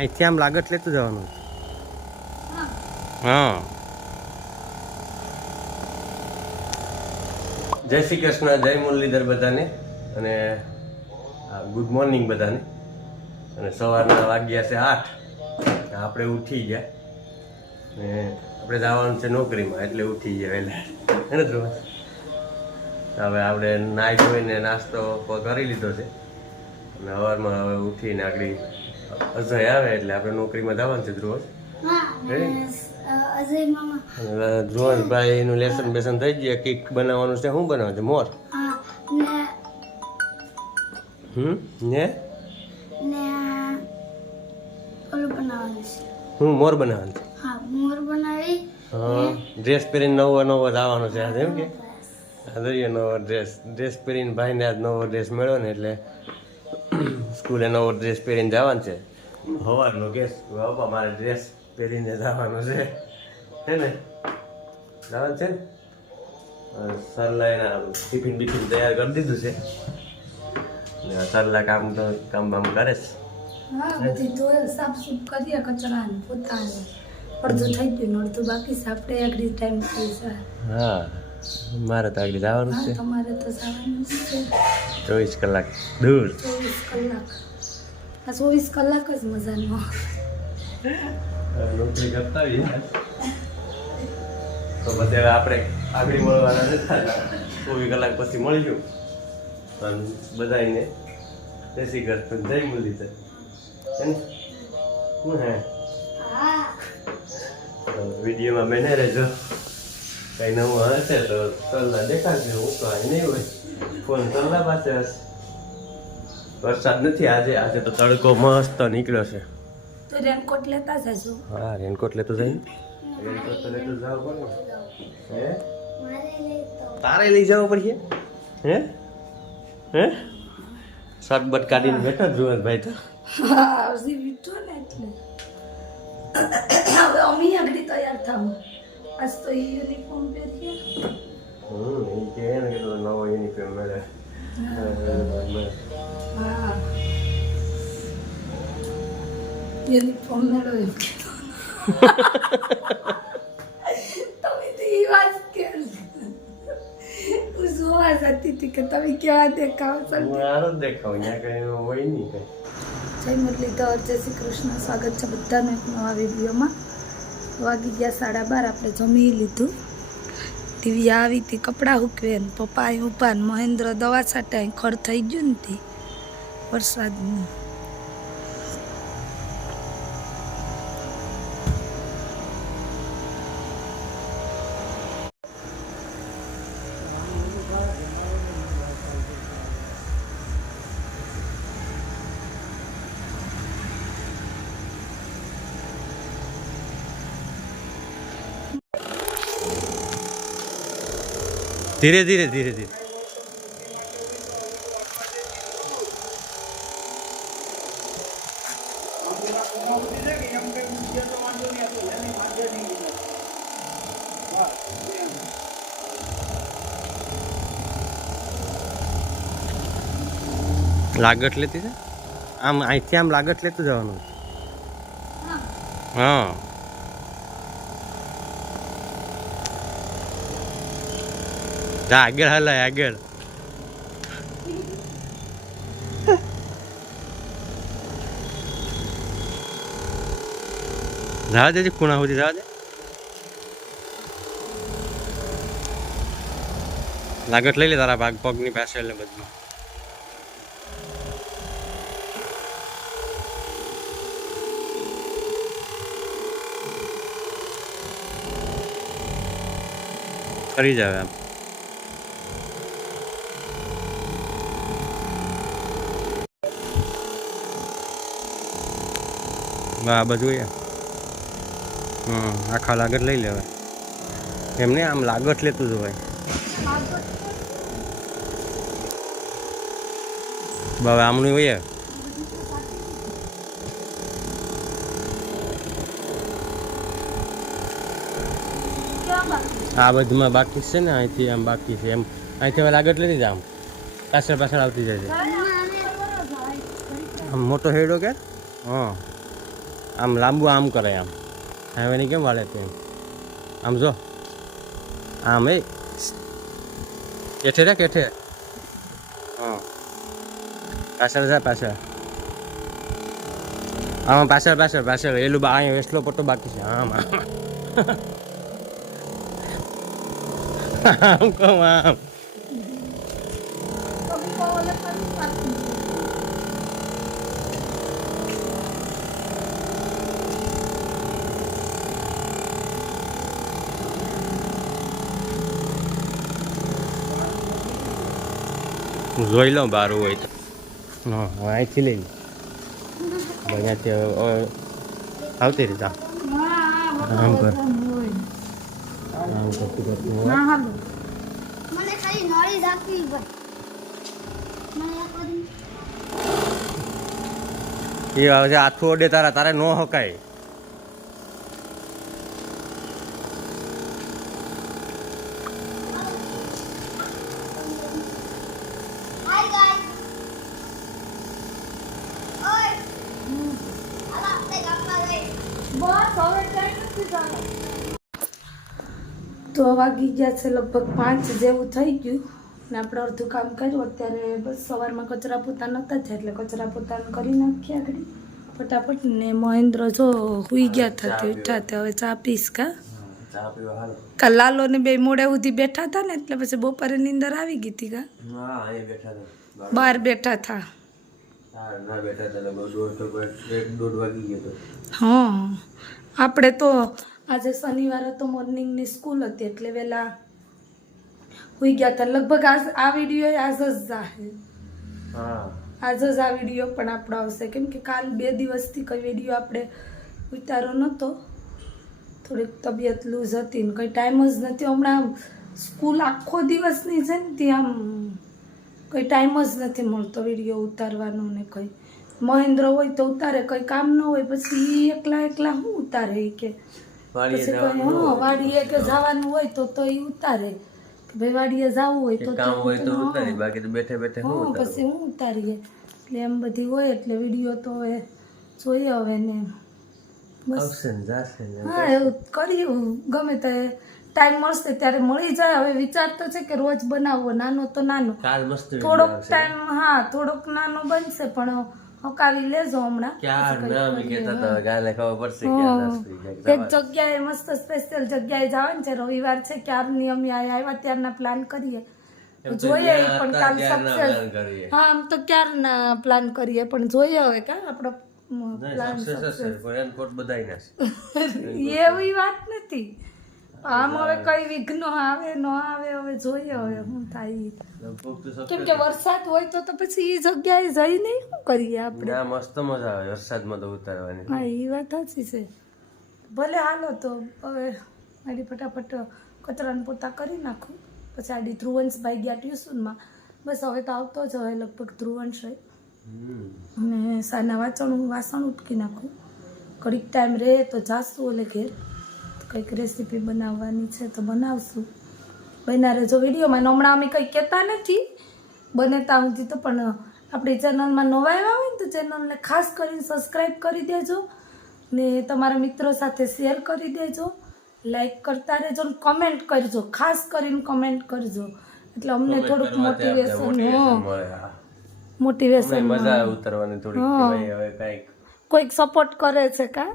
અહીંથી આમ લાગત લેતું જવાનું. હા. જય શ્રી કૃષ્ણ, જય મુરલીધર બધાને, અને ગુડ મોર્નિંગ બધાને. અને સવારના વાગ્યા છે 8. આપણે ઉઠી ગયા ને આપણે જવાનું છે નોકરીમાં, એટલે ઉઠી ગયા વહેલા. એને ધ્રુવ હવે આપણે નાહી ધોઈને નાસ્તો કરી લીધો છે, અને સવારમાં હવે ઉઠીને આગળ અજય આવે એટલે આપણે નોકરીમાં જવાનું છે. ધ્રુવ ધ્રુવભાઈ એનું લેસન બેસન થઈ ગયા. કેક બનાવવાનું છે. શું બનાવવાનું છે? મોર. ને હું મોર બનાવવાનું છે. હા, ડ્રેસ પહેરીને નવો લાવવાનો છે આજે. એમ કે દરિયો નવો ડ્રેસ પહેરીને ભાઈને આજ નવો ડ્રેસ મળ્યો ને, એટલે સ્કૂલે નવો ડ્રેસ પહેરીને જવાનું છે. સવારનો કેસ બાપા મારે ડ્રેસ પહેરીને જવાનો છે, હે ને? જવાનું છે ને. સરલા એના ટિફિન બિફિન તૈયાર કરી દીધું છે. સરલા કામ બામ કરે છે. બધી ધોઈ સાફ સૂફ કરીએ, કચરા ને પોતાને અડધું થઈ ગયું, અડધું બાકી છે. આપણે આગળ ટાઈમ થઈ છે. હા, મારે તો આગળ જવાનું છે. તમારે તો જવાનું છે 24 કલાક દૂર. 24 કલાક. આ 24 કલાક જ મજાનો. નોકરી કરતા હોઈએ તો બધે આપણે આગળ મળવાના નથી. 24 કલાક પછી મળીશું. પણ બધાને જય શ્રી કૃષ્ણ, જય મુરલીધર. શું હે? વિડીયોમાં બને રહેજો. કઈ નવું હશે તો સલાહ દેખાડજો. હું તો અહીં નહીં હોય. ફોન સલાહ પાસે હશે. વરસાદ નથી આજે. આજે તો તડકો મસ્ત નીકળ્યો છે. તો રેનકોટ લેતા જજો. હા, રેનકોટ લેતો જાય. રેનકોટ તો લેતો જવું પડે. હે? તારે લઈ જવું પડશે. હે હે શર્ટ કાઢીને બેઠો ધ્રુવભાઈ તો. હા, હજી વીઠો ને એટલે હવે અમે આગળ તૈયાર થાવ. આજ તો યુનિફોર્મ પહેરીએ. એ કે ને કે નવો યુનિફોર્મ મળે. હા, યુનિફોર્મ મેળો એમ કીધું. તમે તો એ વાત કે હું જોવા જતી હતી કે તમે કેવા દેખાવ છો. મારો દેખાવ અહીંયા કઈ હોય નહીં કઈ. જય મુરલીધર, જય શ્રી કૃષ્ણ. સ્વાગત છે બધાનું એક નવા વિડીયોમાં. વાગી ગયા 12:30. આપણે જમી લીધું. દિવ્યા આવી હતી કપડાં હૂકવે ને પપ્પા ઉભા ને મહેન્દ્ર દવા છાંટા ખડ થઈ ગયું ને તે વરસાદનું. ધીરે ધીરે ધીરે ધીરે. લાગત લેતી છે. આમ અહીંથી આમ લાગત લેતું જવાનું. હા, આગળ હલાય આગળ. જવા દેજે ખૂણા સુધી જવા દે. લાગત લઈ લે તારા ભાગ પગની પાસે એટલે બધું. કરી જાવ આમ. આ બધું આખા લાગત લઈ લેવાય. એમને આમ લાગત લેતું જવાય. હવે આમનું હોય. આ બધુંમાં બાકી છે ને, અહીંથી આમ બાકી છે. એમ અહીંથી હવે લાગત લેતી જા. આમ પાછળ પાછળ આવતી જાય છે. આમ મોટો હેડો કે. હા, આમ લાંબુ આમ કરે આમ હવે નહીં કેમ વાળે તેમ આમ જો આમ એ કેઠે રે કેઠે હા પાછળ જા પાછળ આમાં પાછળ પાછળ પાછળ એલું અહીંયા વેસલો પટ્ટો બાકી છે આમ આમ કહું આમ હું જોઈ લઉં બારું હોય તો હા અહીંથી લઈ અહીંયાથી આવતી રીતે આમ કર આમ કરતું કરતું હોય મને ખાલી નોળી રાખવી પડે મને એ હવે આથું ઓડે તારે ન હકાય હાય ગાઈસ ઓય આલા તે ગામમાં ગઈ બસ હવે કઈ નથી જવાનું. તો વાગી ગયા છે લગભગ 5 જેવું થઈ ગયું ને આપણે અડધું કામ કર્યું. અત્યારે બસ સવારમાં કચરા પોતા નહોતા જ એટલે કચરા પોતા કરી નાખ્યા આગળ ફટાફટ ને મહેન્દ્ર જો હુઈ ગયા હતા તે ઉઠ્યા તે હવે ચા પીશ કા કાલ લાલો ને બે મોડે સુધી બેઠા હતા ને એટલે પછી બપોરે નીંદર આવી ગઈ હતી કા બહાર બેઠા હતા. હા આપણે તો આજે શનિવાર હતો મોર્નિંગની સ્કૂલ હતી એટલે વહેલા હોઈ ગયા હતા. લગભગ આ વિડીયો આજ જ જાહે આજ જ આ વિડીયો પણ આપણો આવશે કેમ કે કાલ 2 દિવસથી કઈ વિડીયો આપણે ઉતાર્યો નહોતો. થોડીક તબિયત લૂઝ હતી ને કંઈ ટાઈમ જ નથી. હમણાં સ્કૂલ આખો દિવસની છે ને ત્યાં આમ કંઈ ટાઈમ જ નથી મળતો વિડીયો ઉતારવાનો ને કંઈ. મહેન્દ્ર હોય તો ઉતારે, કંઈ કામ ન હોય પછી એકલા શું ઉતારે કે પછી કંઈ વાડીએ કે જવાનું હોય તો એ ઉતારે કે ભાઈ વાડીએ જવું હોય તો ઉતારી બાકી તો બેઠે બેઠે પછી હું ઉતારીએ એટલે એમ બધી હોય એટલે વિડીયો તો હવે જોઈએ હવે ને બસ હા એવું કર્યું. ગમે તે ટાઈમ મળશે ત્યારે મળી જાય. હવે વિચાર તો છે કે રોજ બનાવવો, નાનો તો નાનો થોડોક ટાઈમ હા થોડોક નાનો બનશે પણ હકાવી લેજો હમણાં. એક જગ્યાએ મસ્ત સ્પેશિયલ જગ્યાએ જવાનું છે. રવિવાર છે ક્યારની અમે આવ્યા ત્યારના પ્લાન કરીએ જોઈએ પણ કાલ સક્સેસ હા આમ તો ક્યારના પ્લાન કરીએ પણ જોઈએ હવે કા આપણો પ્લાન એવી વાત નથી. આમ હવે કઈ વિઘ્નો આવે ન આવે હવે જોઈએ હવે શું થાય. કેમ કે વરસાદ હોય તો પછી એ જગ્યાએ જઈને શું કરીએ આપણે. મસ્ત મજા આવે વરસાદમાં તો ઉતારવાની. હા એ વાત સાચી છે. ભલે હાલો તો હવે આડી ફટાફટ કચરાને પોતા કરી નાખું પછી આડી ધ્રુવંશભાઈ ગયા ટ્યુશનમાં. બસ હવે તો આવતો જ હવે લગભગ ધ્રુવંશ રહે અને સાના વાસણ ઉટકી નાખું. ઘડીક ટાઈમ રહે તો જાશું ઓલે ઘેર કંઈક રેસીપી બનાવવાની છે તો બનાવશું. બના રહેજો વિડીયોમાં. હમણાં અમે કંઈ કહેતા નથી બનેતા સુધી તો પણ આપણી ચેનલમાં નવા આવ્યા હોય ને તો ચેનલને ખાસ કરીને સબસ્ક્રાઈબ કરી દેજો ને તમારા મિત્રો સાથે શેર કરી દેજો, લાઈક કરતા રહેજો ને કમેન્ટ કરજો. ખાસ કરીને કમેન્ટ કરજો એટલે અમને થોડુંક મોટિવેશન મજા આવે ઉતારવાની થોડી. કોઈક સપોર્ટ કરે છે કા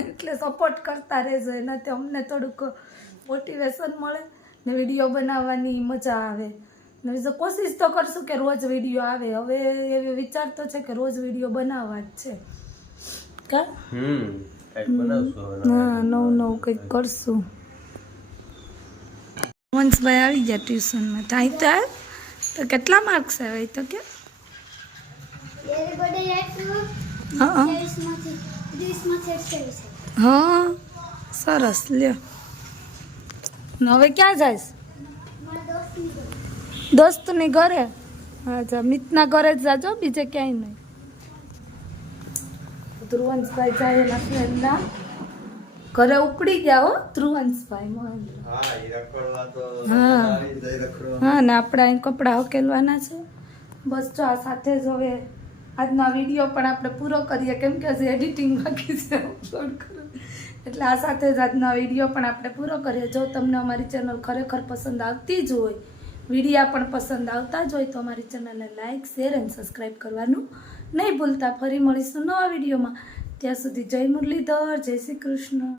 એટલે સપોર્ટ કરતા રહેજો. એનાથી અમને થોડુંક મોટિવેશન મળે ને વિડીયો બનાવવાની મજા આવે. ને કોશિશ તો કરશું કે રોજ વિડીયો આવે. હવે એવી વિચાર તો છે કે રોજ વિડીયો બનાવવા જ છે કા હા નવું કંઈક કરશું. વંશભાઈ આવી ગયા ટ્યુશનમાં ત્યાં તો કેટલા માર્ક્સ આવે તો કે હા સરસ લ્યો. હવે ક્યાં જાય? દોસ્તની ઘરે. અચ્છા મિતના ઘરે જ જાજો બીજે ક્યાંય નહીં. ધ્રુવંશભાઈ જાય એના ફ્રેન્ડના ઘરે ઉપડી ગયા હો ધ્રુવંશભાઈ મહેન્દ્ર. હા ને આપણે અહીં કપડાં હકેલવાના છે. બસ જો આ સાથે જ હવે આજનો વિડીયો પણ આપણે પૂરો કરીએ, કેમ કે હજી એડિટિંગ બાકી છે અપલોડ કરવું. એટલે આ સાથે જ આજનો વિડીયો પણ આપણે પૂરો કરીએ. જો તમને અમારી ચેનલ ખરેખર પસંદ આવતી જ હોય, વિડીયા પણ પસંદ આવતા જ હોય, તો અમારી ચેનલને લાઇક, શેર અને સબસ્ક્રાઈબ કરવાનું નહીં ભૂલતા. ફરી મળીશું નવા વિડીયોમાં. ત્યાં સુધી જય મુરલીધર, જય શ્રી કૃષ્ણ.